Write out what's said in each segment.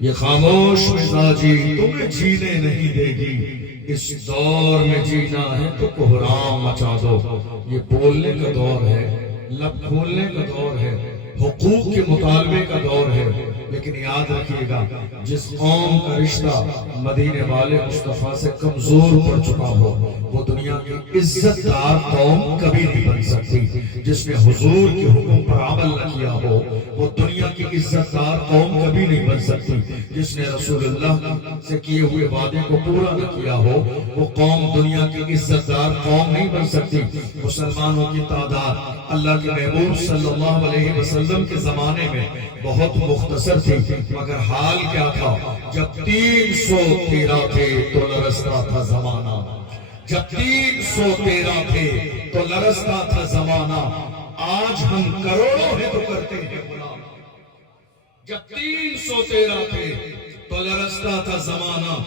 یہ خاموش مزاجی تمہیں جینے نہیں دے گی، اس دور میں جینا ہے تو کوہرام مچا دو۔ یہ بولنے کا دور ہے، لب کھولنے کا دور ہے، حقوق کے مطالبے کا دور ہے، لیکن یاد رکھیے گا جس قوم کا رشتہ مدینے والے مصطفیٰ سے کمزور پڑ چکا ہو وہ دنیا کی عزت دار قوم کبھی نہیں بن سکتی۔ جس نے حضور کے حکم پر عمل نہ کیا ہو وہ دنیا کی عزت دار قوم کبھی نہیں بن سکتی۔ جس نے رسول اللہ سے کیے ہوئے وعدے کو پورا نہ کیا ہو وہ قوم دنیا کی عزت دار قوم نہیں بن سکتی۔ مسلمانوں کی تعداد اللہ کے محبوب صلی اللہ علیہ وسلم کے زمانے میں بہت مختصر تھی، مگر حال کیا تھا؟ جب 313 تھے تو لرزتا تھا زمانہ، جب 313 تھے تو لرزتا تھا زمانہ، آج ہم کروڑوں ہیں تو کرتے ہیں غلامی۔ جب 313 تھے تو لرزتا تھا زمانہ،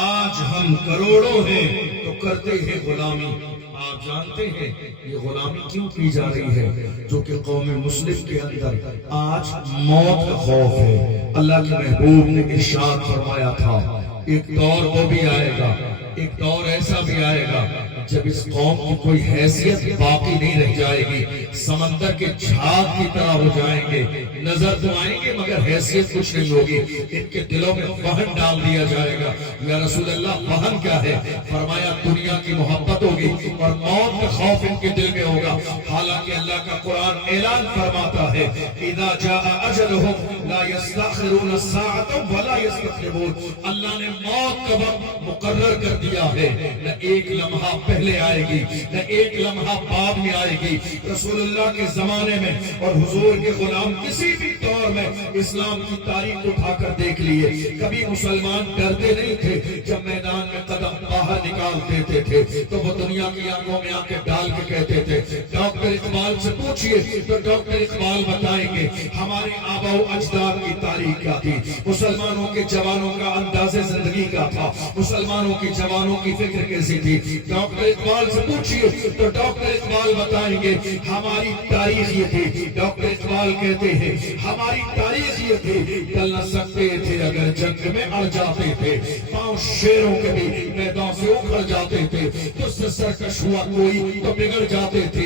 آج ہم کروڑوں ہیں تو کرتے ہیں غلامی۔ آپ جانتے ہیں یہ غلامی کیوں کی جا رہی ہے؟ جو کہ قوم مسلم کے اندر آج موت کا خوف ہے۔ اللہ کے محبوب نے ارشاد فرمایا تھا ایک دور وہ بھی آئے گا، ایک دور ایسا بھی آئے گا جب اس قوم کی کوئی حیثیت باقی نہیں رہ جائے گی، سمندر کے جھاگ کی طرح ہو جائیں گے، نظر تو آئیں گے مگر حیثیت کچھ نہیں ہوگی۔ ان کے دلوں میں وہن ڈال دیا جائے گا۔ یا رسول اللہ وہن کیا ہے؟ فرمایا دنیا کی محبت ہوگی اور موت کا خوف ان کے دل میں ہوگا۔ حالانکہ اللہ کا قرآن اعلان فرماتا ہے اذا جاء اجلهم لا يستأخرون الساعة ولا يستقدمون۔ اللہ نے موت کا وقت مقرر کر دیا ہے، نہ ایک لمحہ پہلے آئے گی نہ ایک لمحہ بعد میں آئے گی۔ رسول اللہ کے زمانے میں اور حضور کے غلام کسی بھی دور میں اسلام کی تاریخ اٹھا کر دیکھ لیے، کبھی مسلمان ڈرتے نہیں تھے۔ جب میدان میں قدم باہر نکال دیتے تھے تو وہ دنیا کی آنکھوں میں آنکھیں ڈال کے کہتے تھے ڈاکٹر اقبال سے پوچھئے تو ڈاکٹر اقبال بتائیں گے ہمارے آبا و اجداد کی تاریخ کیا تھی، مسلمانوں کے جوانوں کا انداز زندگی کا تھا، مسلمانوں کے جوانوں کی فکر کیسی تھی۔ ڈاکٹر اقبال سے پوچھئے تو ڈاکٹر اقبال بتائیں گے ہماری تاریخ یہ تھی۔ ڈاکٹر اقبال کہتے ہیں ہماری تاریخ یہ تھی، چل نہ سکتے تھے اگر جنگ میں اڑ جاتے تھے، پاؤں شیروں کے بھی میدان سے اکھڑ جاتے تھے، تجھ سے سرکش ہوا کوئی تو بگڑ جاتے تھے۔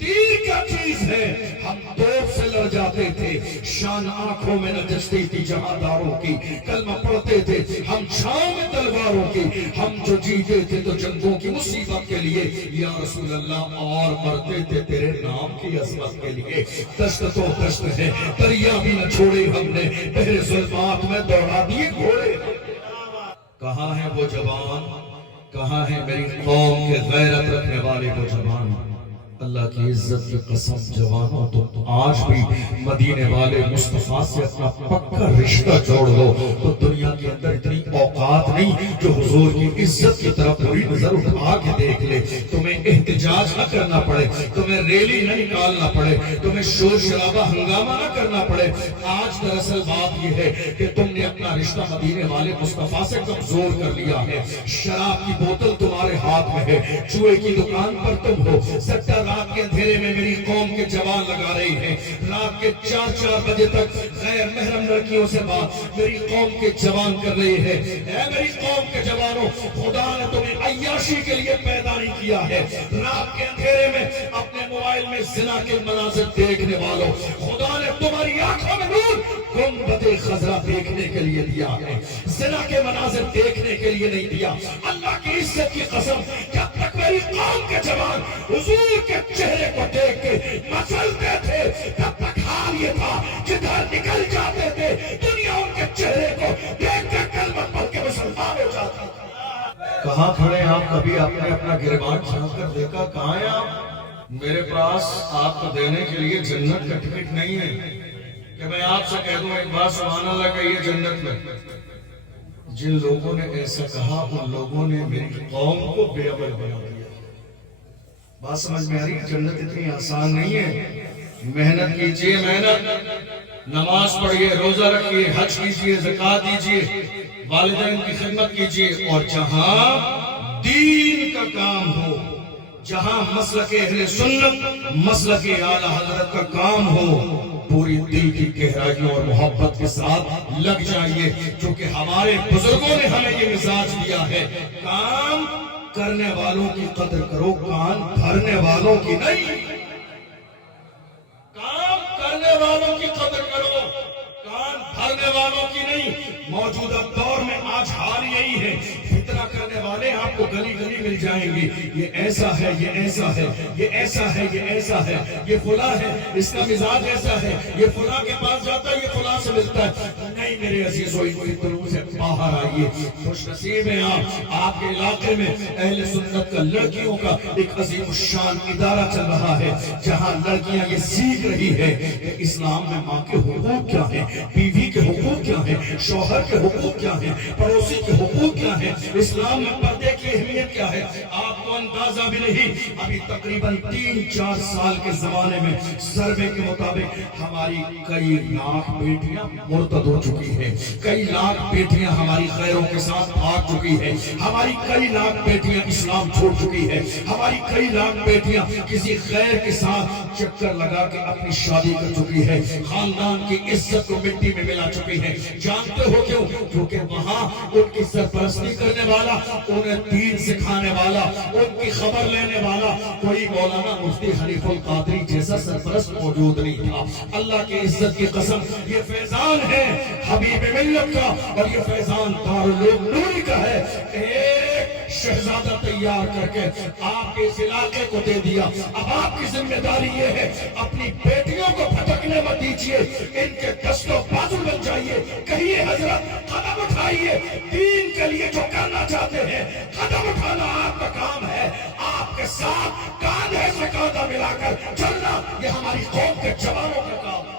تیر کیا چیز ہے ہم توپ سے لڑ جاتے تھے، شان آنکھوں میں نہ جچتی تھی جہانداروں کی، کلمہ پڑھتے تھے ہم چھاؤں میں تلواروں کی، ہم جو جیتے تھے تو جنگوں کی مصیبت کے لیے یا رسول اللہ، اور مرتے تھے تیرے نام کی عظمت کے لیے۔ دشت تو دشت ہے دریا بھی نہ چھوڑے ہم نے، تیرے ظلمات میں دوڑا دیے گھوڑے۔ کہاں ہے وہ جوان، کہاں ہے میری قوم کے غیرت رکھنے والے وہ جوان؟ اللہ کی عزت کی قسم جوانوں تو آج بھی مدینے والے مصطفیٰ سے اپنا پکا رشتہ جوڑ لو تو دنیا کے اندر اتنی اوقات نہیں جو حضور کی عزت کی طرف پوری نظر اٹھا کے دیکھ لے۔ تمہیں احتجاج نہ کرنا پڑے، تمہیں ریلی نہ نکالنا پڑے، تمہیں شور شرابہ ہنگامہ نہ کرنا پڑے۔ آج دراصل بات یہ ہے کہ تم نے اپنا رشتہ مدینے والے مصطفیٰ سے کمزور کر لیا ہے۔ شراب کی بوتل تمہارے ہاتھ میں ہے، جوئے کی دکان پر تم ہو، سٹہ رات کے اندھیرے میں میری قوم کے جوان لگا رہی ہیں، رات کے 4 بجے تک غیر محرم لڑکیوں سے بات میری قوم کے جوان کر رہے ہیں۔ اے میری قوم کے جوانوں، خدا نے تمہیں عیاشی کے لیے پیدا نہیں کیا ہے، رات کے اندھیرے میں اپنے موبائل میں زنا کے مناظر دیکھنے والوں، خدا نے تمہاری آنکھوں میں نور گنبد خضرا دیکھنے کے لیے دیا ہے، زنا کے مناظر دیکھنے کے لیے نہیں دیا۔ اللہ کی عزت کی قسم جب تک میری قوم کے جوان حضور کے چہرے کو دیکھ کے مچلتے تھے تب تک حال یہ تھا جدھر نکل جاتے تھے دنیا ان کے چہرے کو دیکھ کر کلمہ پڑھ کے مسلمان ہو جاتی۔ کہاں کھڑے آپ؟ کبھی آپ نے اپنا گریبان جھانک کر دیکھا؟ کہاں ہیں آپ؟ میرے پاس آپ کو دینے کے لیے جنت کا ٹکٹ نہیں ہے کہ میں آپ سے کہہ دوں ایک بار سبحان اللہ کہیے جنت میں۔ جن لوگوں نے ایسا کہا ان لوگوں نے میری قوم کو بے عمل بنا دیا۔ بات سمجھ میں آ رہی ہے؟ جنت اتنی آسان نہیں ہے۔ محنت کیجئے، محنت، نماز پڑھیے، روزہ رکھیے، حج کیجئے، زکوٰۃ دیجئے، والدین کی خدمت کیجئے، اور جہاں دین کا کام ہو، جہاں مسلک اہل سنت، مسلک اعلیٰ حضرت کا کام ہو، پوری دل کی گہرائیوں اور محبت کے ساتھ لگ جائیے، چونکہ ہمارے بزرگوں نے ہمیں یہ مزاج دیا ہے، کام کرنے والوں کی قدر کرو، کان بھرنے والوں کی نہیں۔ کام کرنے والوں کی قدر کرو، کان بھرنے والوں کی نہیں۔ موجودہ دور میں آج حال یہی ہے، فتنہ کرنے والے آپ کو گلی گلی مل جائیں گے، یہ ایسا ہے، یہ ایسا ہے، یہ ایسا ہے، یہ ایسا ہے، یہ فلاں ہے، اس کا مزاج ایسا ہے، یہ فلاں کے پاس جاتا ہے، یہ فلاں سے ملتا ہے۔ نہیں میرے عزیزو، ان فتنوں سے باہر آئیے۔ خوش نصیب ہیں آپ کے علاقے میں اہل سنت کا لڑکیوں کا ایک عظیم الشان ادارہ چل رہا ہے، جہاں لڑکیاں یہ سیکھ رہی ہے کہ اسلام میں ماں کے حقوق کیا ہیں، بیوی کے حقوق کیا ہیں، شوہر کے حقوق کیا ہیں، پڑوسی کے حقوق کیا ہیں، اسلام میں پردے کی اہمیت کیا ہے۔ آپ کو اندازہ بھی نہیں، ابھی تقریباً 3-4 سال کے زمانے میں سروے کے مطابق ہماری کئی لاکھ بیٹیاں مرتد ہو چکی ہیں، کئی لاکھ بیٹیاں ہماری غیروں کے ساتھ بھاگ چکی ہیں، ہماری کئی لاکھ بیٹیاں اسلام چھوڑ چکی ہیں، ہماری کئی لاکھ بیٹیاں کسی غیر کے ساتھ چکر لگا کے اپنی شادی کر چکی ہے، خاندان کی عزت کو مٹی میں ملا چکی ہے۔ جانتے ہو کیوں؟ کیونکہ وہاں ان کی سرپرستی کرنے والا، انہیں دین سکھانے والا، ان کی خبر لینے والا کوئی مولانا مفتی حنیف القادری جیسا سرپرست موجود نہیں تھا۔ اللہ کی عزت کی قسم، یہ فیضان ہے حبیب ملت کا، اور یہ فیضان دارالعلوم نوری کا ہے۔ ایک شہزادہ تیار کر کے آپ کے اس علاقے کو دے دیا۔ اب آپ کی ذمہ داری یہ ہے، اپنی بیٹیوں کو پھٹکنے مت دیجیے، ان کے دست و بازو بن جائیے، کہیے حضرت قدم اٹھائیے، دین کے لیے جو کرنا چاہتے ہیں قدم اٹھانا آپ کا کام ہے، آپ کے ساتھ کاندھے سے کاندھا ملا کر چلنا یہ ہماری قوم کے جوانوں کا کام ہے۔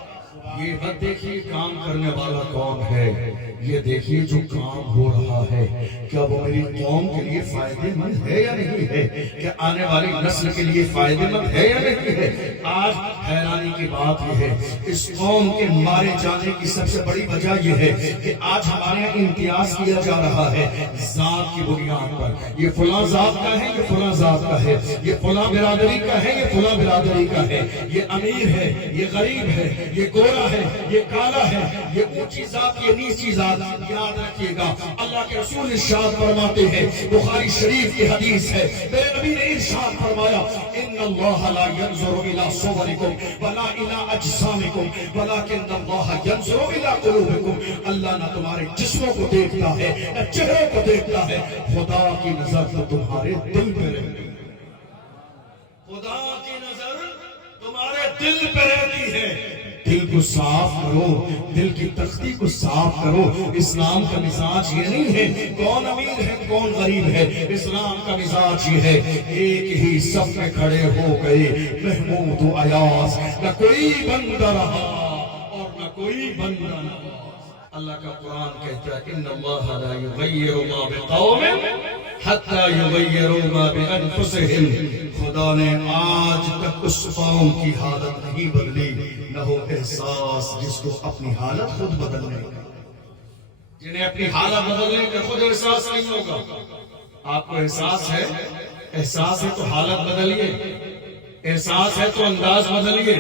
یہ مت دیکھیے کام کرنے والا کون ہے، یہ دیکھیے جو کام ہو رہا ہے کیا وہ میری قوم کے لیے فائدے مند ہے یا نہیں ہے، کیا آنے والی نسل کے لیے فائدے مند ہے یا نہیں ہے۔ آج حیرانی کی بات یہ ہے، اس قوم کے مارے جانے کی سب سے بڑی وجہ یہ ہے کہ آج ہمارے یہاں امتیاز کیا جا رہا ہے ذات کی بنیاد پر، یہ فلاں ذات کا ہے، یہ فلاں ذات کا ہے، یہ فلاں برادری کا ہے، یہ فلاں برادری کا ہے، یہ امیر ہے، یہ غریب ہے، یہ گورا ہے، یہ کالا ہے، یہ اونچی ذات، یہ نیچی ذات۔ یاد رکھیے گا اللہ کے رسول ارشاد فرماتے ہیں، بخاری شریف کی حدیث ہے، میرے نبی نے ارشاد فرمایا، ان اللہ لا ينظر الى صورکم ولا الى اجسامکم ولکن اللہ ينظر الى قلوبکم۔ اللہ نہ تمہارے جسموں کو دیکھتا ہے نہ چہروں کو دیکھتا ہے، خدا کی نظر تو تمہارے دل پہ رہتی ہے، خدا کی نظر تمہارے دل پہ رہتی ہے۔ دل کو صاف کرو، دل کی تختی کو صاف کرو۔ اسلام کا مزاج یہ نہیں ہے کون امیر ہے کون غریب ہے، اسلام کا مزاج یہ ہے ایک ہی صف میں کھڑے ہو گئے محمود و ایاز، نہ کوئی بندہ رہا اور نہ کوئی بندہ نہ۔ اللہ کا قرآن کہتا ہے ان اللہ لا یغیر ما بقوم حتی یغیروا ما بانفسہم۔ خدا نے آج تک اس قوم کی حالت نہیں بدلی، نہ ہو احساس جس کو اپنی حالت خود بدلنے کا، جنہیں اپنی حالت بدلنے کا خود احساس نہیں ہوگا۔ آپ کو احساس ہے تو حالت بدلیے، احساس ہے تو انداز بدلیے،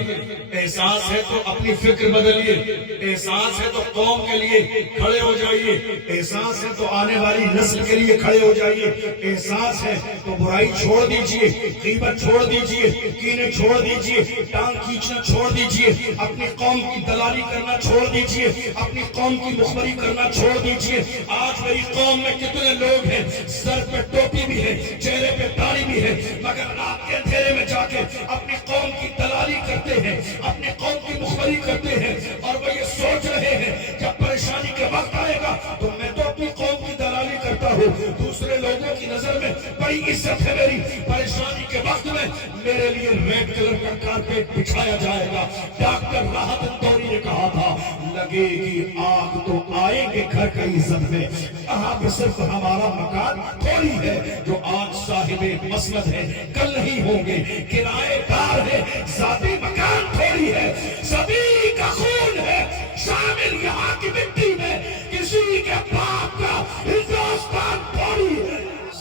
احساس ہے تو اپنی فکر بدلیے، احساس ہے تو قوم کے لیے کھڑے ہو جائیے، احساس ہے تو آنے والی نسل کے لیے کھڑے ہو جائیے، احساس ہے تو برائی چھوڑ دیجئے، غیبت چھوڑ دیجئے، کینے چھوڑ دیجئے، ٹانگ کھینچنا چھوڑ دیجئے، اپنی قوم کی دلالی کرنا چھوڑ دیجئے، اپنی قوم کی مخبری کرنا چھوڑ دیجئے۔ آج میری قوم میں کتنے لوگ ہیں سر پہ ٹوپی بھی ہے، چہرے پہ داڑھی بھی ہے، مگر رات کے اندھیرے میں جا کے اپنی قوم کی دلالی کرتے ہیں، اپنی قوم کی مخبری کرتے ہیں، اور وہ یہ سوچ رہے ہیں جب پریشانی کے وقت آئے گا تو میں تو اپنی قوم کی دلالی کرتا ہوں، دوسرے لوگوں کی نظر میں بڑی عزت ہے میری، پریشانی کے وقت میں میرے لیے ریڈ کلر کا کارپیٹ بچھایا جائے گا۔ ڈاکٹر راحت اندوری نے کہا تھا لگے گی آگ تو آئیں گے گھر کا عزت میں، کہاں پہ صرف ہمارا مکان تھوڑی ہے جو آج صاحب مسند ہے کل نہیں ہوں گے، کرائے دار ہے ذاتی مکان تھوڑی ہے، سبھی کا خون ہے شامل یہاں کی مٹی میں، کسی کے باپ کا ہندوستان تھوڑی ہے۔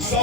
100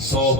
100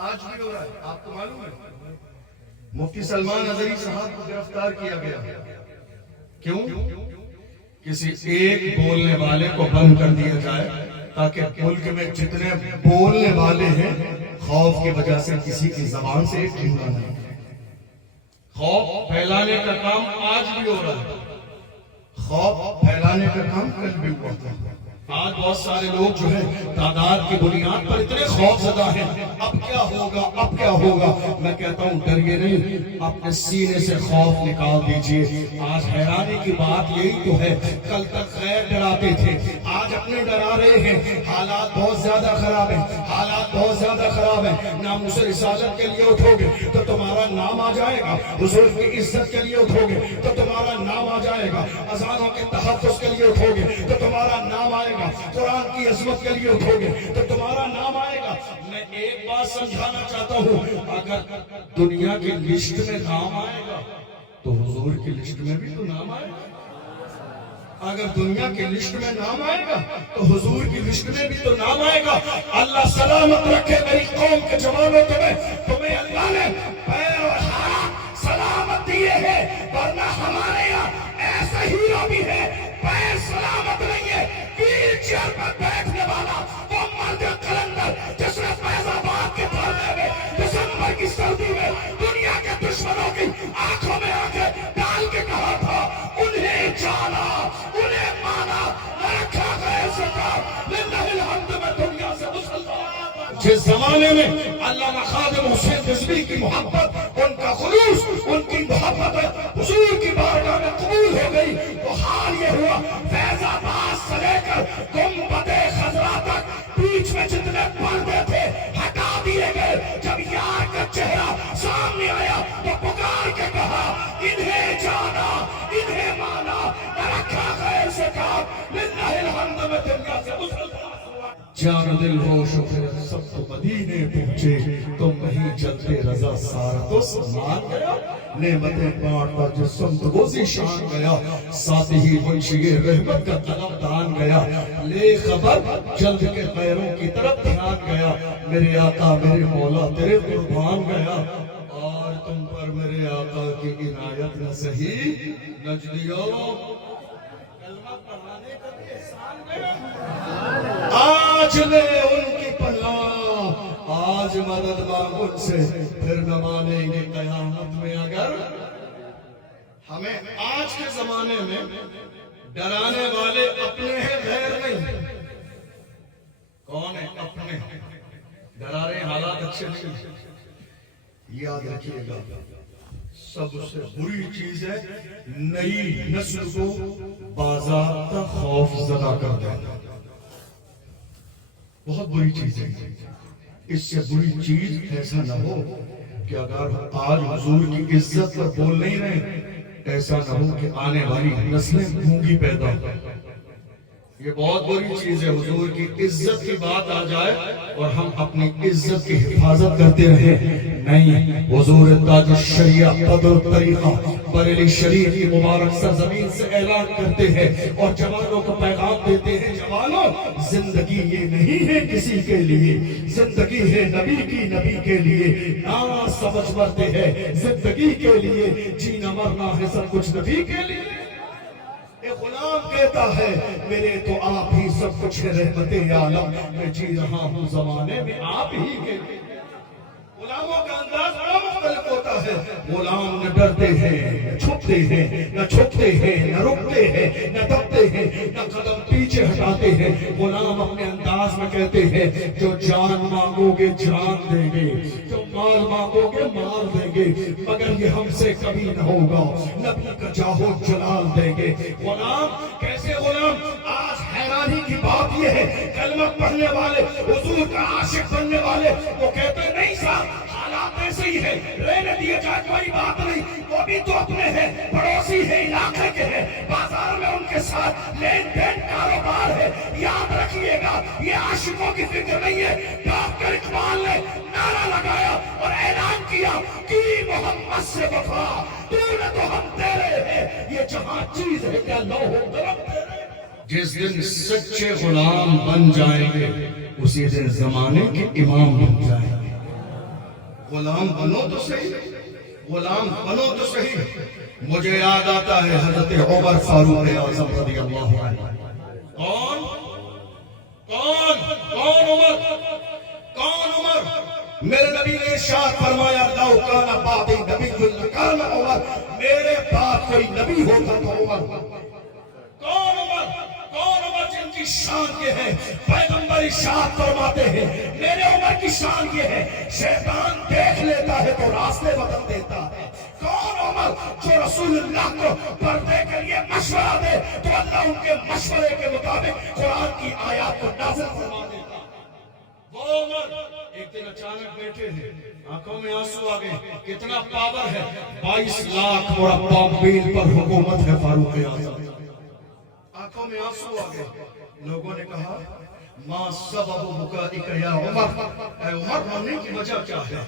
آج بھی ہو رہا ہے. آپ کو معلوم ہے مفتی سلمان ازہری صاحب کو گرفتار کیا گیا. کیوں؟ کسی ایک بولنے والے کو بند کر دیا جائے تاکہ ملک میں جتنے بولنے والے ہیں خوف کی وجہ سے کسی کی زبان سے ایک جملہ نہیں. خوف پھیلانے کا کام آج بھی ہو رہا ہے. خوف پھیلانے کا کام کل بھی ہوا تھا. آج بہت سارے لوگ جو ہے تعداد کی بنیاد پر اتنے خوف زدہ ہیں. اب کیا ہوگا، اب کیا ہوگا. میں کہتا ہوں ڈریے نہیں، اپنے سینے سے خوف نکال دیجئے. آج حیرانی کی بات یہی تو ہے، کل تک غیر ڈراتے تھے، آج اپنے ڈرا رہے ہیں. حالات بہت زیادہ خراب ہیں، حالات بہت زیادہ خراب ہیں. ناموس رسالت کے لیے اٹھو گے تو تمہارا نام آ جائے گا. حضور کی عزت کے لیے اٹھو گے تو تمہارا نام آ جائے گا. اذانوں کے تحفظ کے لیے اٹھو گے تو تمہارا نام آئے گا. قرآن کی عظمت کے لیے اٹھو گے تو تمہارا نام آئے گا. میں ایک بات سمجھانا چاہتا ہوں، اگر دنیا کی لسٹ میں نام آئے گا تو حضور کی لسٹ میں بھی تو نام آئے گا. اگر دنیا کی لسٹ میں نام آئے گا تو حضور کی لسٹ میں بھی تو نام آئے گا. اللہ سلامت رکھے میری قوم کے جوانوں. تمہیں اللہ نے پیر اور ہاتھ سلامت دیے ہیں، ورنہ ہمارے یہاں ایسا ہیرو بھی ہے پیر سلامت نہیں ہے. ویل چیئر پر بیٹھنے والا وہ مرد قلندر جس نے فیض آباد کے دھرنے میں دسمبر کی سردی میں دنیا کے دشمنوں کی آنکھوں میں آنکھیں ڈال کے کہا تھا انہیں جانا انہیں مانا نہ رکھا غیر سے کام. للہ الحمد میں دنیا سے مسلمان جس زمانے میں علامہ خادم حسین رضوی کی محبت، ان کا خلوص، ان کی محبت حضور کی بارگاہ میں قبول ہو گئی، وہ حال یہ ہوا فیض آباد سے لے کر گنبد خضرا تک بیچ میں جتنے پردے تھے ہٹا دیے گئے. جب یار کا چہرہ سامنے آیا تو پکار کے کہا انہیں جانا انہیں مانا نہ رکھا غیر سے کام. للہ الحمد میں دنیا سے مسلمان. جان دل ہو شکر سب تو مدینے پہنچے، تم نہیں چلتے رضا سارا تو سمان گیا. نعمتیں بانٹتا جس سمت وہ ذیشان گیا، ساتھ ہی منشی رحمت کا قلم دان گیا. لے خبر جلد کے غیروں کی طرف دھیان گیا، میرے آقا میرے مولا تیرے قربان گیا. اور تم پر میرے آقا کی عنایت نہ سہی نجدیوں کلمہ پڑھانے کا بھی احسان گیا. آج لے ان کی پناہ، آج مدد مانگ ان سے، پھر نہ مانیں گے قیامت میں. اگر ہمیں آج کے زمانے میں ڈرانے والے اپنے ہیں غیر نہیں. کون ہے؟ اپنے. ڈرا رہے حالات اچھے نہیں. یاد رکھیے گا سب سے بری چیز ہے نئی نسل کو باضابطہ خوف زدہ کر دینا. بہت بری چیز ہے. اس سے بری چیز ایسا نہ ہو کہ اگر آج حضور کی عزت پر بول نہیں رہے، ایسا نہ ہو کہ آنے والی نسلیں گونگی پیدا ہو. یہ بہت بری چیز ہے حضور کی عزت کی بات آ جائے اور ہم اپنی عزت کی حفاظت کرتے رہے. نہیں، حضور تاج الشریعہ قدر طریقہ بریلی شریف کی مبارک سرزمین سے اعلان کرتے ہیں اور جوانوں کو پیغام دیتے ہیں، جوانوں زندگی یہ نہیں ہے کسی کے لیے، زندگی ہے نبی کی، نبی کے لیے. نہ سمجھ مرتے ہیں زندگی کے لیے، جینا مرنا ہے سب کچھ نبی کے لیے. ایک غلام کہتا ہے میرے تو آپ ہی سب کچھ ہے رحمت عالم، میں جی رہا ہوں زمانے میں آپ ہی کے لیے. غلاموں کا انداز بڑا مختلف ہوتا ہے. غلام نہ ڈرتے ہیں نہ چھپتے ہیں، نہ چھپتے ہیں نہ رکتے ہیں، نہ دبتے ہیں نہ قدم پیچھے ہٹاتے ہیں. غلام اپنے انداز میں کہتے ہیں جو جان مانگو گے جان دیں گے، جو مال مانگو گے مال دیں گے، مگر یہ ہم سے کبھی نہ ہوگا، نبی کا جاہو جلال دیں گے. غلام کیسے غلام؟ آج حیرانی کی بات یہ ہے کلمہ پڑھنے والے، حضور کا عاشق بننے والے، وہ کہتے نہیں صاحب حالات ایسے ہی ہے، رہنے دیے جائے کوئی بات نہیں، وہ بھی تو اپنے ہیں، پڑوسی ہیں، علاقے کے ہیں، بازار میں ان کے ساتھ لین دین کاروبار ہے. یاد رکھیے گا یہ عاشقوں کی فکر نہیں ہے. ڈاکٹر اقبال نے نعرہ لگایا اور اعلان کیا کہ محمد سے وفا تو نے تو ہم تیرے ہیں، یہ جہاں چیز ہے کیا لوح و قلم تیرے. جس دن سچے غلام بن جائیں گے اسی دن زمانے کے امام بن جائیں گے. غلام بنو تو صحیح، غلام بنو تو صحیح. مجھے یاد آتا ہے حضرت عمر فاروق اعظم رضی اللہ عنہ. کون کون کون عمر؟ کون عمر؟ میرے نبی نے ارشاد فرمایا لو کان بعدی نبی لکان عمر، میرے بعد کوئی نبی ہوتا تو عمر. کون عمر؟ کون عمر جن کی شان یہ ہے؟ پیغمبر ارشاد فرماتے ہیں میرے عمر کی شان یہ ہے شیطان دیکھ لیتا ہے تو راستے بدل دیتا ہے. کون عمر؟ جو رسول اللہ کو پردے کے لیے مشورہ دے تو اللہ ان کے مشورے کے مطابق قرآن کی آیات کو نازل فرما دیتا. وہ عمر ایک دن اچانک بیٹھے ہیں، آنکھوں میں آنسو آ گئے. کتنا پاور ہے، 22 لاکھ مربع میل پر حکومت ہے فاروق اعظم. آنکھوں میں آنسو آ گئے. لوگوں نے کہا ما سبب بکائک یا عمر، اے عمر رونے کی وجہ کیا ہے؟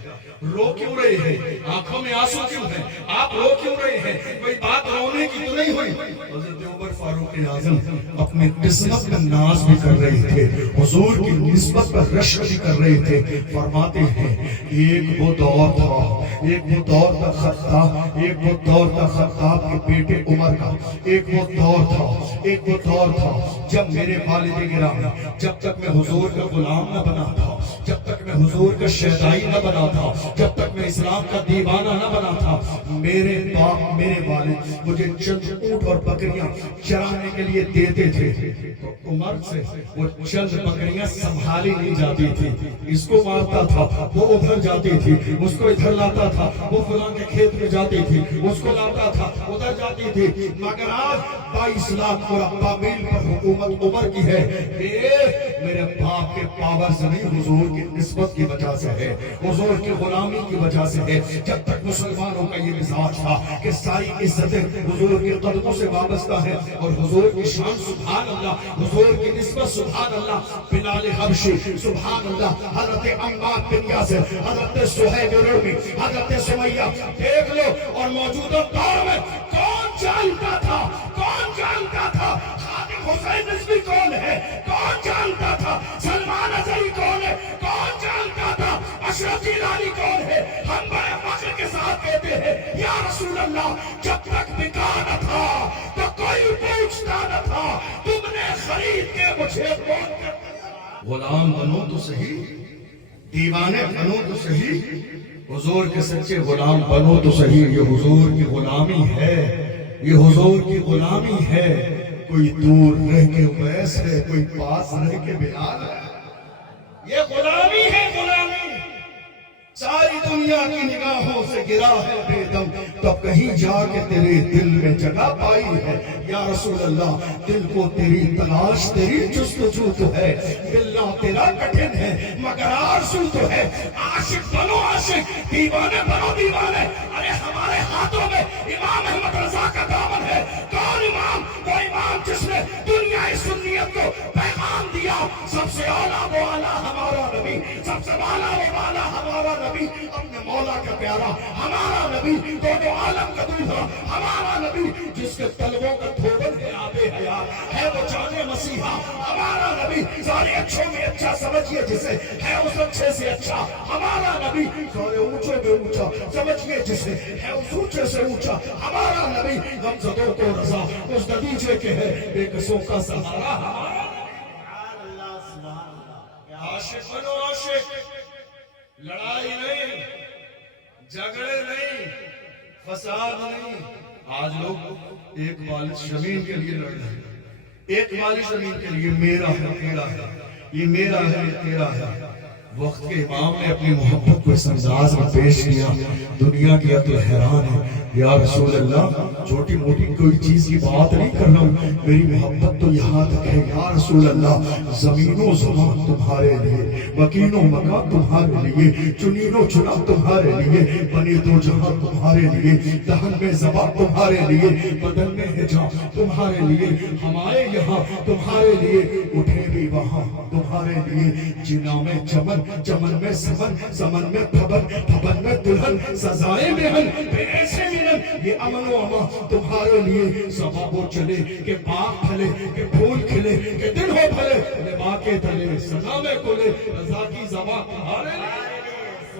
رو کیوں رہے ہیں؟ آنکھوں میں آنسو کیوں ہیں؟ آپ رو کیوں رہے ہیں؟ کوئی بات رونے کی تو نہیں ہوئی؟ حضرت عمر فاروق اعظم اپنے قسمت میں ناز بھی کر رہے تھے، حضور کی نسبت پر رشک بھی کر رہے تھے. فرماتے ہیں ایک وہ دور تھا، ایک وہ دور تھا خطاب، ایک وہ دور تھا خطاب کے بیٹے عمر کا. ایک وہ دور تھا، ایک وہ دور تھا جب میرے والد گرامی، جب تک میں حضور کا غلام نہ بنا تھا، جب تک میں حضور کا شیدائی نہ بنا تھا، جب تک میں اسلام کا دیوانہ نہ بنا تھا، میرے باپ میرے والد مجھے چند اونٹ اور بکریاں چرانے کے لیے دیتے تھے. تو عمر سے وہ چند بکریاں سنبھالی نہیں جاتی تھی. اس کو مارتا تھا وہ ادھر جاتی تھی، اس کو ادھر لاتا تھا وہ فلاں کے کھیت میں جاتی تھی، اس کو لاتا تھا ادھر جاتی تھی. مگر آج 22 لاکھ مربع میل پر حکومت عمر کی ہے. میرے باپ کے پاور سے نہیں، حضور کی نسبت کی وجہ سے ہے، حضور کی غلامی کی وجہ سے ہے. جب تک مسلمانوں کا یہ مزاج تھا کہ ساری عزتیں حضور کے قدموں سے وابستہ ہے اور حضور کی شان سبحان اللہ، حضور کی نسبت سبحان اللہ. بلال حبشی سبحان اللہ، حضرت عمار بن یاسر، حضرت سہیب رومی، حضرت سمیہ، دیکھ لو. اور موجودہ دور میں کون جانتا تھا، کون جانتا تھا خادم حسین نسبی کون ہے؟ کون جانتا تھا سلمان اظہری کون ہے؟ کون جانتا تھا اشرف جیلانی کون ہے؟ ہم بڑے فخر کے ساتھ کہتے ہیں یا رسول اللہ جب تک بکا نہ تھا تو کوئی پوچھتا نہ تھا، تم نے خرید کے مجھے موت کر دیا. غلام بنو تو صحیح، دیوانے بنو تو صحیح، حضور کے سچے غلام بنو تو صحیح. یہ حضور کی غلامی ہے، یہ حضور کی غلامی ہے. کوئی دور رہ کے اویس ہے، کوئی پاس رہ کے بلال ہے. یہ غلامی ہے، غلامی. ساری دنیا کی نگاہوں سے گرا ہے بے دم، تب کہیں جا کے تیرے دل میں جگہ پائی ہے. یا رسول اللہ دل کو تیری تلاش، تیری جستجو تو ہے، ملنا تیرا کٹھن ہے مگر آرزو تو ہے. عاشق بنو عاشق، دیوانے بنو دیوانے. ارے ہمارے ہاتھوں میں امام احمد رضا کا دامن ہے. کون امام؟ وہ امام جس نے دنیا سنیت کو پیغام دیا. سب سے اعلیٰ وہ اعلیٰ ہمارا نبی، سب سے اعلیٰ وہ اعلیٰ ہمارا نبی، اپنے مولا کا پیارا ہمارا نبی، دونوں عالم کا دوسرا ہمارا نبی، جس کے طلبوں کا دھوبن ہے آب حیات ہے وہ جان مسیحا ہمارا نبی. سارے اچھوں میں اچھا سمجھیے جسے ہے اس اچھے سے اچھا ہمارا نبی. سارے اونچوں میں اونچا سمجھیے جسے ہے اس اونچے سے اونچا ہمارا نبی. ہم زدوں کو رضا اس نتیجے کے ہے بے قصوں کا سہارا ہمارا. عاشق بنو عاشق، لڑائی نہیں، جھگڑے نہیں، فساد نہیں. آج لوگ ایک بالش زمین کے لیے لڑ رہے ہیں، ایک بالش زمین کے لیے میرا ہے تیرا ہے، یہ میرا ہے یہ تیرا ہے. وقت کے امام نے اپنی محبت کو اس انداز میں پیش کیا، دنیا کی عقل حیران ہے. یا رسول اللہ چھوٹی موٹی کوئی چیز کی بات نہیں کر رہا ہوں، میری محبت تو یہاں تک ہے. یا رسول اللہ زمین و زمان تمہارے لیے، مکین و مکان تمہارے لیے، چنین و چنا تمہارے لیے، بنے دو جہاں تمہارے لیے، دہن میں زبان تمہارے لیے، بدن میں حجاب تمہارے لیے، ہمارے یہاں تمہارے لیے، اٹھے بھی وہاں تمہارے لیے. جنا میں چمن، چمن میں سمن، سمن میں پھبن، پھبن میں دلہن، سزائے مہن، ایسے ملن. یہ امن و امان تمہارے لیے. سبا وہ چلے کہ باغ پھلے، کہ پھول کھلے، کہ دن ہو پھلے، لبا کے تلے سنا میں کھلے، رضا کی زبان تمہارے لیے.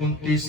29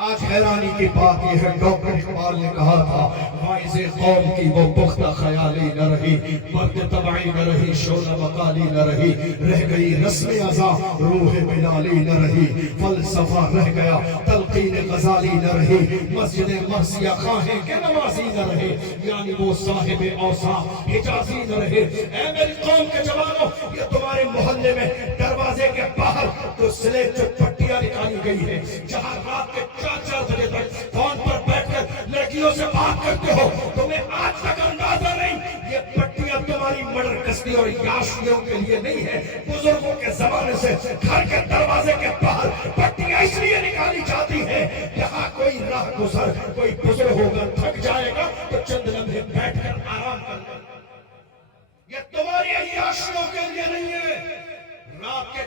آج حیرانی کی بات یہ ہے، ڈاکٹر اقبال نے کہا تھا واعظ قوم کی وہ پختہ خیالی نہ رہی، مرد طبعی نہ رہی، شعلہ مقالی نہ رہی، رہ گئی رسم ازاں روح بلالی نہ رہی، فلسفہ رہ گیا تلقین غزالی نہ رہی، مسجد مرثیہ خواہیں کے نمازی نہ رہے، یعنی وہ صاحب اوصاف حجازی نہ رہے۔ اے میری قوم کے جوانوں، یہ تمہارے محلے میں دروازے کے باہر تو سلیٹ پٹیاں نکالی گئی ہے، جہاں رات کے 4 بجے تک فون پر بیٹھ کر لڑکیوں سے بات کرتے ہو، تمہیں آج تک اندازہ نہیں یہ پٹیاں تمہاری مڈر کشتی اور یاشیوں کے لیے نہیں ہے۔ بزرگوں کے زمانے سے گھر کے دروازے کے باہر پٹیاں اس لیے نکالی جاتی ہیں، یہاں کوئی راہ گزر کوئی بزرگ ہوگا تھک جائے گا تو چند لمحے بیٹھ کر آرام کر لے۔ یہ تمہاری عیاشیوں کے لیے نہیں ہے۔ رات کے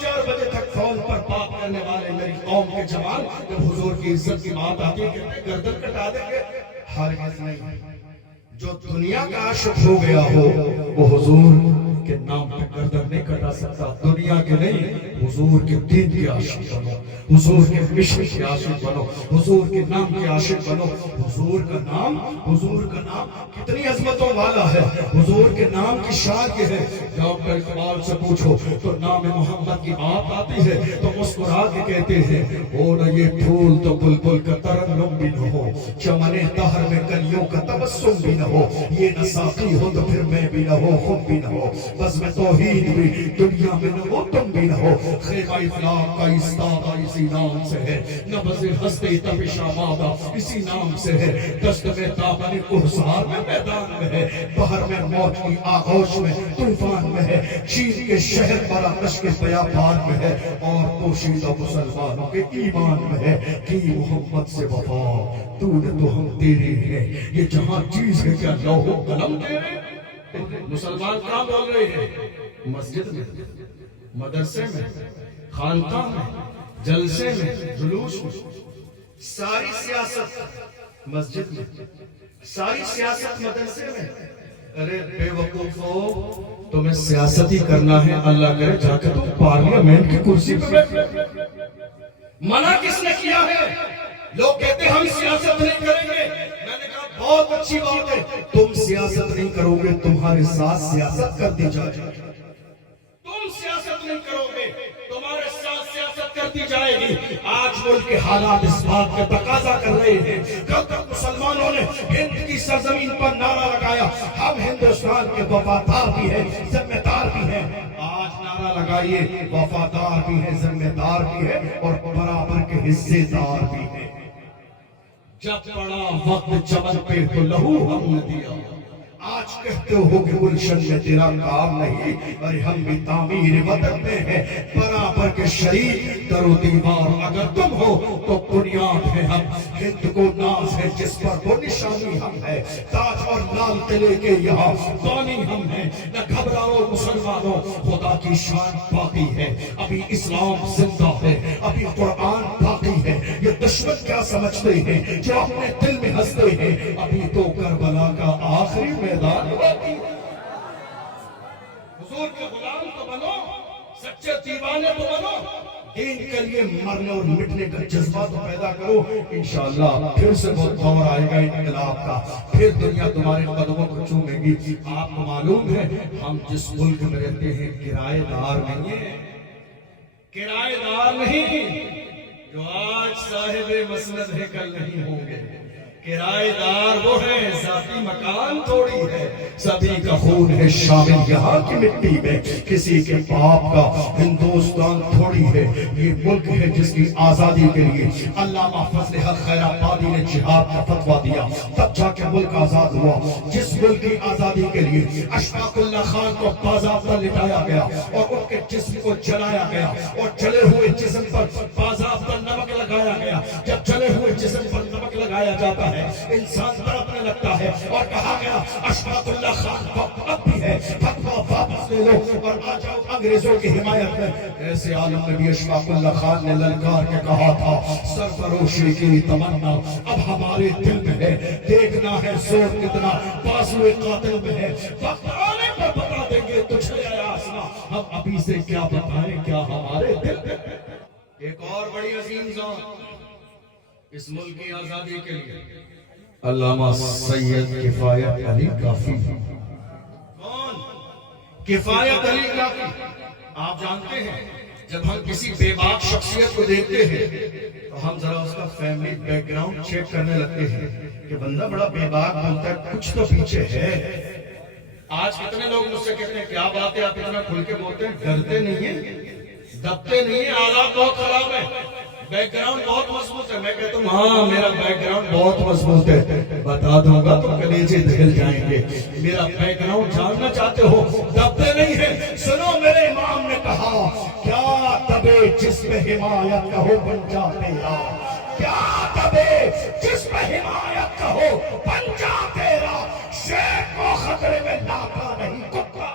4 بجے تک فون پر بات کرنے والے میری قوم کے جوان جب حضور کی عزت کی بات آتی ہے کہتے ہیں گردن کٹا دیں گے، ہرگز نہیں۔ جو دنیا کا عاشق ہو گیا ہو وہ حضور کے نام پہ گردن نہیں کٹا سکتا۔ دنیا کے نہیں، حضور کے دین کے عاشق بنو، حضور کے مشن کے عاشق بنو، حضور کے نام کے عاشق بنو۔ حضور کا نام کتنی عظمتوں والا ہے، حضور کے نام کی شان یہ ہے۔ ڈاکٹر اقبال سے پوچھو تو نام محمد کی بات آتی ہے تو مسکرا کے کہتے ہیں ہو نہ یہ پھول تو بلبل کا ترنم بھی نہ ہو، چمن دہر میں کلیوں کا تبسم بھی نہ ہو، یہ نہ ساقی ہو تو پھر میں بھی نہ ہو، خود بھی نہ ہو، بس میں توحید بھی دنیا میں نہ ہو، تم بھی نہ ہو۔ خیمہ افلاق کا استادہ اسی نام سے ہے، نبض ہستے تپش آمادہ اسی نام سے ہے، دشت میں دامن کہسار میں میدان میں ہے، بحر میں موج کی آغوش میں طوفان میں ہے، چین کے شہر بڑا نشک بیابان میں ہے، اور پوشیدہ مسلمانوں کے ایمان میں ہے کہ محمد سے وفا تو نے تو ہم تیرے ہیں، یہ جہاں چیز ہے کیا لوح و قلم تیرے۔ مسلمان کہاں بول رہے ہیں؟ مسجد میں، مدرسے میں، خانقاہ میں، جلسے میں، جلوس میں۔ ساری سیاست مسجد میں، ساری سیاست مدرسے میں۔ ارے بے وقوفو، تمہیں سیاست ہی کرنا ہے، اللہ کرے جا کے تم پارلیمنٹ کی کرسی پہ بیٹھے۔ منع کس نے کیا ہے؟ لوگ کہتے ہیں ہم سیاست نہیں کریں گے، میں نے کہا بہت اچھی بات ہے، تم سیاست نہیں کرو گے، تمہارے ساتھ سیاست کر دی جائے گی۔ تم سیاست نہیں کرو گے، تمہارے ساتھ سیاست کر دی جائے گی۔ آج ملک کے حالات اس بات کا تقاضا کر رہے ہیں۔ کل تک مسلمانوں نے ہند کی سرزمین پر نعرہ لگایا ہم ہندوستان کے وفادار بھی ہیں، ذمہ دار بھی ہیں۔ آج نعرہ لگائیے وفادار بھی ہیں، ذمہ دار بھی ہیں، اور برابر کے حصے دار بھی ہیں۔ جب پڑا وقت چمن پہ تو لہو ہم نے دیا، آج کہتے ہو کہ گلشن میں تیرا کام نہیں، اور ہم بھی تعمیر وطن میں ہیں، برابر کے شریک در و دیوار اگر تم ہو تو بنیاد ہے ہم۔ ہند کو ناز ہے جس پر وہ نشانی ہم ہے، تاج اور لال قلعے کے یہاں بانی ہم ہیں۔ نہ گھبراؤ مسلمانوں، خدا کی شان باقی ہے، ابھی اسلام زندہ ہے، ابھی قرآن باقی ہے۔ یہ دشمن کیا سمجھتے ہیں جو اپنے دل میں ہنستے ہیں، ابھی تو کربلا کا آخری میدان باقی ہے۔ حضور کے غلام تو بنو، سچے دیوانے تو بنو، دین کے لیے مرنے اور مٹنے کا جذبہ تو پیدا کرو۔ انشاءاللہ پھر سے وہ دور آئے گا انقلاب کا، پھر دنیا تمہارے قدموں کو چومے گی۔ آپ کو معلوم ہے ہم جس ملک میں رہتے ہیں کرایہ دار نہیں ہیں، کرایہ دار نہیں۔ جو آج صاحب مسند ہے کل نہیں ہوں گے، کرایہ دار وہ ہیں، ذاتی مکان تھوڑی ہے، سبھی کا خون ہے شامل یہاں کی مٹی میں، کسی کے باپ کا ہندوستان تھوڑی ہے۔ یہ ملک ہے جس کی آزادی کے لیے علامہ فضل حق خیر آبادی نے جہاد کا فتویٰ دیا، تب جا کے ملک آزاد ہوا۔ جس ملک کی آزادی کے لیے اشفاق اللہ خان کو باضابطہ لٹایا گیا اور ان کے جسم کو جلایا گیا، اور جلے ہوئے جسم پر باضابطہ نمک لگایا گیا۔ جب جلے ہوئے جسم پر نمک لگایا جاتا ہے انسان تڑپنے لگتا ہے، اور کہا گیا اشفاق اللہ خان وقت اب بھی ہے، فتویٰ واپس لے لو اور آ جاؤ انگریزوں کی حمایت میں۔ ایسے عالم میں بھی اشفاق اللہ خان نے للکار کے کہا تھا سرفروشی کی تمنا اب ہمارے دل میں ہے، دیکھنا ہے زور کتنا بازوئے قاتل میں ہے، وقت آنے پر بتا دیں گے تجھے اے آسنا، ہم ابھی سے کیا بتائیں کیا ہمارے دل میں ہے۔ ایک اور بڑی عظیم ذات اس ملک کی آزادی کے لیے علامہ سید کفایت علی کافی. کون؟ کفایت علی کافی. آپ جانتے ہیں جب ہم کسی بے باک شخصیت کو دیکھتے ہیں تو ہم ذرا اس کا فیملی بیک گراؤنڈ چیک کرنے لگتے ہیں کہ بندہ بڑا بے باک بولتا ہے، کچھ تو پیچھے ہے. آج کتنے لوگ مجھ سے کہتے ہیں کیا بات ہے آپ اتنا کھل کے بولتے ہیں، ڈرتے نہیں ہیں، دبتے نہیں ہیں، حالات بہت خراب ہے، بیک گراؤنڈ بہت مضبوط ہے. میں کہتا ہوں ہاں میرا بیک گراؤنڈ بہت مضبوط ہے، بتا دوں گا تو کلیجے دہل جائیں گے. میرا بیک گراؤنڈ جاننا چاہتے ہو؟ دبتے نہیں ہیں. سنو میرے امام نے کہا کیا دبے جس پہ حمایت کا ہو بن جا تیرا، کیا دبے جس پہ حمایت کا ہو بن جا تیرا، شیخ کو خطرے میں لاتا نہیں کتا.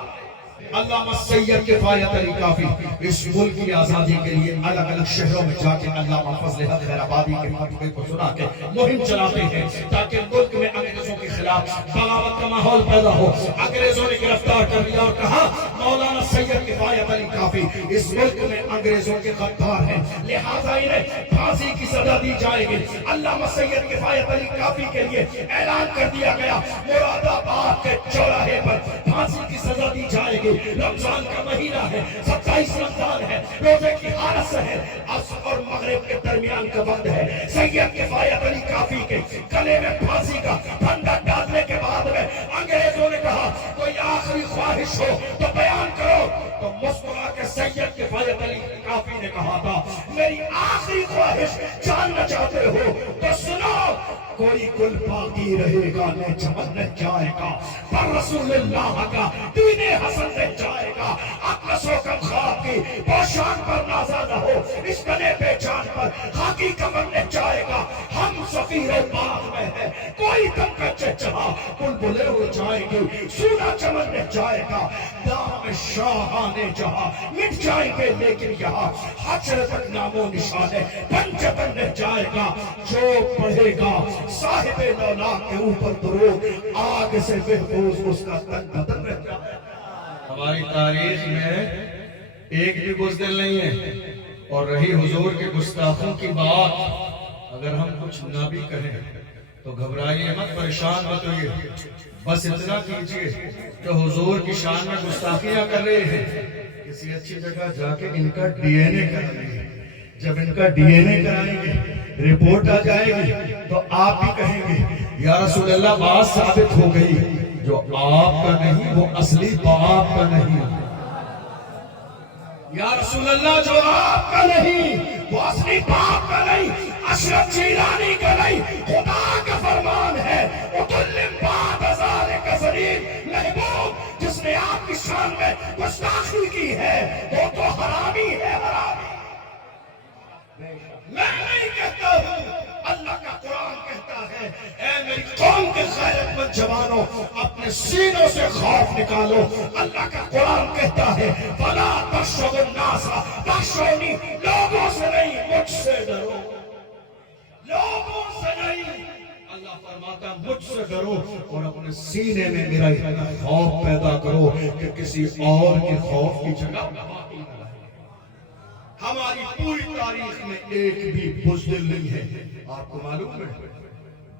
علامہ سید کفایت علی کافی اس ملک کی آزادی کے لیے الگ الگ شہروں میں جا کے علامہ فضل حق خیر آبادی کے خطبے کو سنا کے مہم چلاتے ہیں تاکہ ملک میں انگریزوں کے خلاف بغاوت کا ماحول پیدا ہو. انگریزوں نے گرفتار کر لیا اور کہا مولانا سید کفایت علی کافی اس ملک میں انگریزوں کے غدار ہیں، لہذا انہیں پھانسی کی سزا دی جائے گی. علامہ سید کفایت علی کافی کے لیے اعلان کر دیا گیا مراد آباد کے چوراہے پر پھانسی کی سزا دی جائے گی. رمضان کا مہینہ ہے، 27 رمضان ہے، روزے کی حالت سے ہے، عصر اور مغرب کے درمیان کا وقت ہے. سید کفایت علی کافی کے گلے میں پھانسی کا پھندا ڈالنے کے بعد میں انگریزوں نے کہا کوئی آخری خواہش ہو تو بیان کرو. تو مسکرا کے سید کفایت علی کافی نے کہا تھا میری آخری خواہش جاننا چاہتے ہو تو سنو، کوئی گل باقی رہے گا نہ چمن نہ جائے گا، پر رسول اللہ کا دین حسن رہ جائے گا. اقلس و کم خواب کی پوشان پر نازا نہ ہو، اس گلے پہ جان پر خاکی کمر رہ جائے گا. ہم سفیر باغ میں ہے، کوئی دم کا چچہا بلبلے ہو جائیں گی، سونا چمن رہ جائے گا. دام شاہانے جہاں مٹ جائیں گے لیکن یہاں حشر تک نام و نشان پنجتن رہ جائے گا. جو پڑھے گا صاحب لولاک کے اوپر درود، آگ سے محفوظ اس کا تن بدن رہ جائے گا. ہماری تاریخ میں ایک بھی بزدل نہیں ہے. اور رہی حضور کے گستاخوں کی بات، اگر ہم کچھ نہ بھی کہیں تو گھبرائیے مت، پریشان مت ہوئیے، بس اتنا کیجئے کہ حضور کی شان میں گستاخیاں کر رہے ہیں، کسی اچھی جگہ جا کے ان کا ڈی این اے کرائیں گے. جب ان کا ڈی این اے کرائیں گے، رپورٹ آ جائے گی تو آپ بھی کہیں گے یا رسول اللہ بات ثابت ہو گئی، جو آپ کا نہیں وہ اصلی باپ کا نہیں. یا رسول اللہ جو آپ کا نہیں وہ اصلی باپ کا نہیں، اشرف جیلانی کا نہیں، خدا کا فرمان ہے اتلم بعد ذالک ذلیل محبوب. جس نے آپ کی شان میں گستاخی کی ہے وہ تو حرامی ہے، حرامی. میں نہیں کہتا ہوں، اللہ کا قرآن کہتا ہے اے میری قوم کے غیرت مند جوانوں اپنے سینوں سے خوف نکالو. اللہ کا قرآن کہتا ہے فَلَا تَخْشَوُا النَّاسَ تَخْشَوْنِی، لوگوں سے نہیں مجھ سے ڈرو، لوگوں سے نہیں. اللہ فرماتا مجھ سے ڈرو اور اپنے سینے میں میرا اتنا خوف پیدا کرو کہ کسی اور کے خوف کی جگہ باقی نہ رہے. ہماری پوری تاریخ میں ایک بھی بزدل نہیں ہے. آپ کو معلوم ہے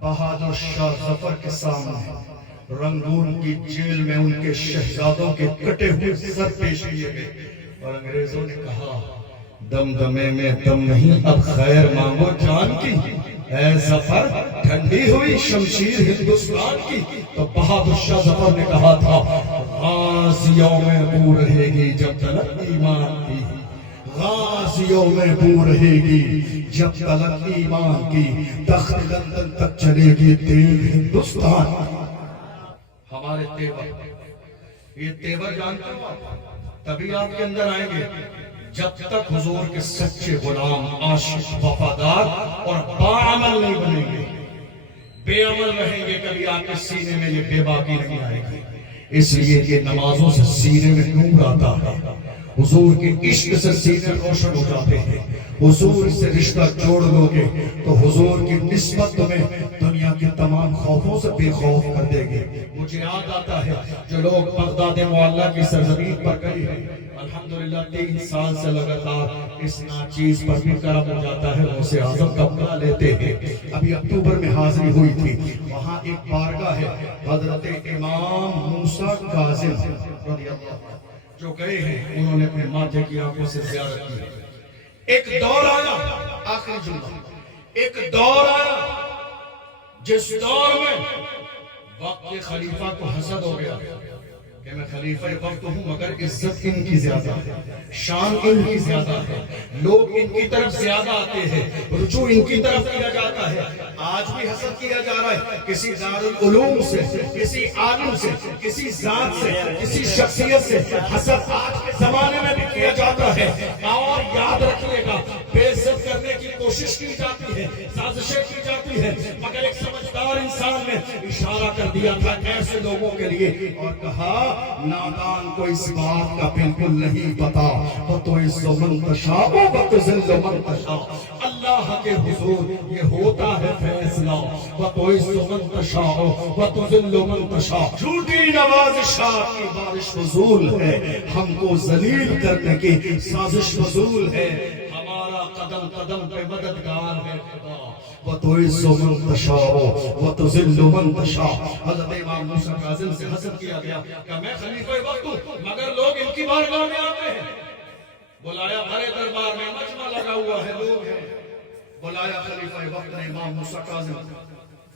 بہادر شاہ ظفر کے سامنے رنگون کی جیل میں ان کے شہزادوں کے کٹے ہوئے سر پیش کیے گئے اور انگریزوں نے کہا دمدمے میں دم نہیں، اب خیر مانگو جان کی. اے ظفر ٹھنڈی ہوئی شمشیر ہندوستان کی. تو بہادر شاہ ظفر نے کہا تھا غازیوں میں بو رہے گی جب تلک ایمان کی، غازیوں میں بو رہے گی جب تلک ایمان کی، تخت لندن تک چلے گی تیغ ہندوستان. ہمارے تیور، یہ تیور جانتے ہو تبھی آپ کے اندر آئیں گے جب تک حضور کے سچے غلام، عاشق، وفادار اور باعمل نہیں بنیں گے. بے عمل رہیں گے کبھی آپ کے سینے میں یہ بے باکی نہیں آئے گی. اس لیے کہ نمازوں سے سینے میں نور آتا ہے، حضور کے عشق سے سینے روشن ہو جاتے ہیں، حضور سے رشتہ جوڑ لو گے تو حضور کی نسبت تمہیں دنیا کے تمام خوفوں سے بے خوف کر دے گی. مجھے یاد آتا ہے جو لوگ بغداد معلیٰ کی سرزمین پر گئے ہیں، الحمدللہ 3 سال سے لگاتار اس ناچیز پر بھی کرم ہو جاتا ہے، غوث اعظم کا بلا لیتے ہیں. ابھی اکتوبر میں حاضری ہوئی تھی، وہاں ایک بارگاہ ہے حضرت امام موسیٰ کاظم رضی اللہ عنہ جو گئے ہیں، انہوں نے اپنے ماتھے کی آنکھوں سے زیارت کی. ایک دور آیا، آخری جملہ، ایک دور آیا جس دور میں وقت کے خلیفہ کو حسد ہو گیا کہ میں خلیفہ وقت ہوں مگر عزت ان کی زیادہ ہے، شان ان کی زیادہ ہے، لوگ ان کی طرف زیادہ آتے ہیں، رجوع ان کی طرف کیا جاتا ہے. آج بھی حسد کیا جا رہا ہے کسی دارالعلوم سے، کسی عالم سے، کسی ذات سے، کسی شخصیت سے. حسد آج کے زمانے میں بھی کیا جاتا ہے. اور یاد رکھیے گا، بے عزت کرنے کی کوشش کی جاتی ہے، سازشیں کی جاتی ہے، مگر ایک سمجھدار انسان نے اشارہ کر دیا تھا ایسے لوگوں کے لیے اور کہا نادان کو اس بات کا بالکل نہیں پتا. وَتُعِزُّ مَن تَشَاءُ وَتُذِلُّ مَن تَشَاءُ. اللہ کے حضور یہ ہوتا ہے فیصلہ. وَتُعِزُّ مَن تَشَاءُ وَتُذِلُّ مَن تَشَاءُ. جھوٹی نوازشات کی بارش فضول ہے، ہم کو ذلیل کرنے کی سازش فضول ہے. ہمارا قدم قدم پہ مددگار ہے خدا. وَتُعِزُّ مَن تَشَاءُ وَتُذِلُّ مَن تَشَاءُ. حضرت امام موسیٰ کاظم سے حسد کیا گیا کہ میں خلیفہ وقت ہوں مگر لوگ ان کی بارگاہ میں آتے ہیں. بلایا بھرے دربار میں، مجمع لگا ہوا ہے، لوگ ہیں. بلایا خلیفہ وقت نے امام موسیٰ کاظم.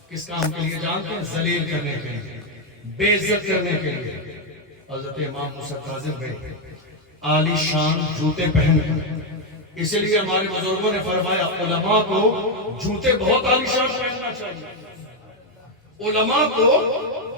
کس کام کے لیے جانتے ہیں؟ ذلیل کرنے کے لیے، بے عزت کرنے کے لیے. حضرت امام موسیٰ کاظم گئے، عالی شان جوتے پہن کر. اسی لیے ہمارے بزرگوں نے فرمایا علماء کو جوتے بہت عالی شان پہننا چاہیے. علماء کو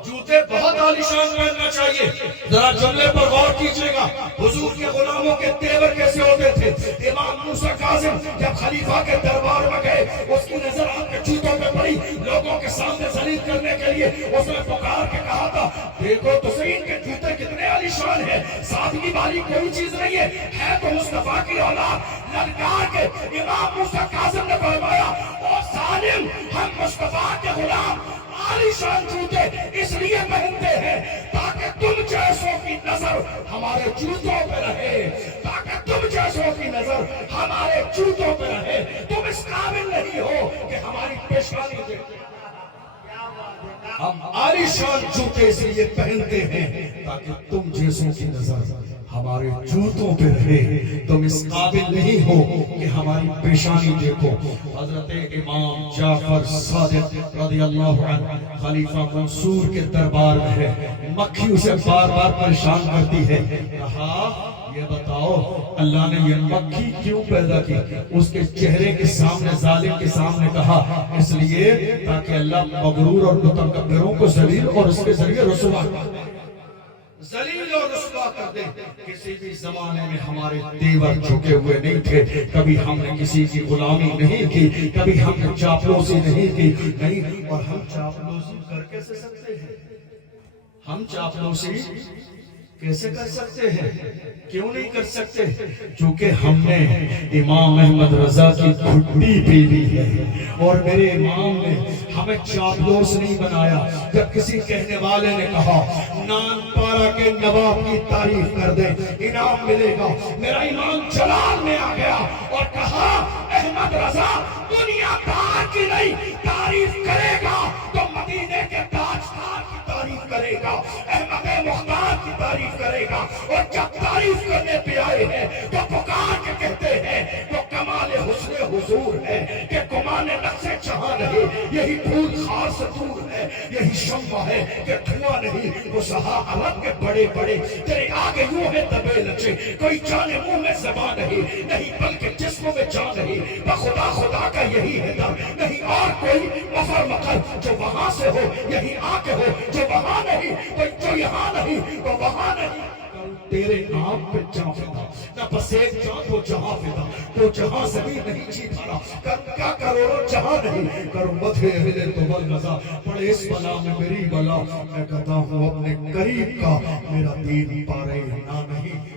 جوتے بہت عالی شان پہننا چاہیے. ذرا جملے پر غور کیجئے گا، حضور کے غلاموں کے تیور کیسے ہوتے تھے. امام موسیٰ کاظم جب خلیفہ کے دربار میں گئے، اس کی نظر آپ کے جوتوں پہ پڑی. لوگوں کے سامنے ذلیل کرنے کے لیے اس نے پکار کے کہا تھا دیکھو تو صحیح ان کے جوتے کتنے عالی شان ہیں، سادگی والی کوئی چیز نہیں ہے تو مصطفیٰ کی اولاد. للکار کے امام موسیٰ کاظم نے فرمایا او ظالم، ہم مصطفیٰ کے غلام عالی شان جوتے اس لیے پہنتے ہیں تاکہ تم جیسوں کی نظر ہمارے جوتوں پہ رہے، تاکہ تم جیسوں کی نظر ہمارے جوتوں پہ رہے. تم اس قابل نہیں ہو کہ ہماری پیشانی دیکھو. ہم عالی شان جوتے اس لیے پہنتے ہیں تاکہ تم جیسوں کی نظر ہمارے جوتوں پہ رہے. تم اس قابل نہیں ہو کہ ہماری پیشانی دیکھو. حضرت امام جعفر صادق رضی اللہ عنہ خلیفہ منصور کے دربار میں ہے. مکھی اسے بار بار پریشان کرتی ہے. کہا یہ بتاؤ اللہ نے یہ مکھی کیوں پیدا کی؟ اس کے چہرے کے سامنے، ظالم کے سامنے کہا اس لیے تاکہ اللہ مغرور اور متکبروں کو ذلیل اور اس کے ذریعے رسوا کر دے، ذلیل اور رسوا کر دے. کسی بھی زمانے میں ہمارے تیور جھکے ہوئے نہیں تھے، کبھی ہم نے کسی کی غلامی نہیں کی، کبھی ہم نے چاپلوسی نہیں کی. نہیں، اور ہم چاپلوسی کر کیسے سکتے ہیں؟ ہم چاپلوسی کیسے کر سکتے ہیں؟ کیوں نہیں کر سکتے؟ چونکہ ہم نے امام احمد رضا کی گھٹی پی لی ہے اور میرے امام نے ہمیں چاپلوس نہیں بنایا. جب کسی کہنے والے نے کہا نان پارا کے نواب کی تعریف کر دے انعام ملے گا، میرا امام جلال میں آ گیا اور کہا احمد رضا دنیا دار کی نہیں تعریف کرے گا تو مدینے کے تاجدار کی تعریف کرے گا، احمد مختار کی تعریف کرے گا. اور جب تعریف کرنے پہ آئے ہیں تو پکار کے کہتے ہیں تو کمال حسن حضور ہے کہ کمان نقش جہاں نہیں، یہی پھول خار سے دور ہے، یہی شمع ہے کہ دھواں نہیں. وہ صحابہ کے بڑے بڑے تیرے آگے یوں ہے دبے لچے، کوئی جانے منہ میں زبان نہیں بلکہ جسم میں جان نہیں. بخدا خدا کا یہی ہے در، نہیں اور کوئی مفر مقر جو وہاں سے ہو یہی آ کے ہو، جو وہاں نہیں کوئی جو یہاں نہیں تو وہاں نہیں. تیرے نام پہ جہاں فدا، نہ بس ایک جان وہ جہاں فدا، تو جہاں سے بھی نہیں جی بھرا. کر کیا کروڑوں جہاں نہیں کرو مدھے اہل تو والنزا. پڑے اس بلا میں میری بلا، میں کہتا ہوں اپنے قریب کا میرا دین پارے نہ نہیں.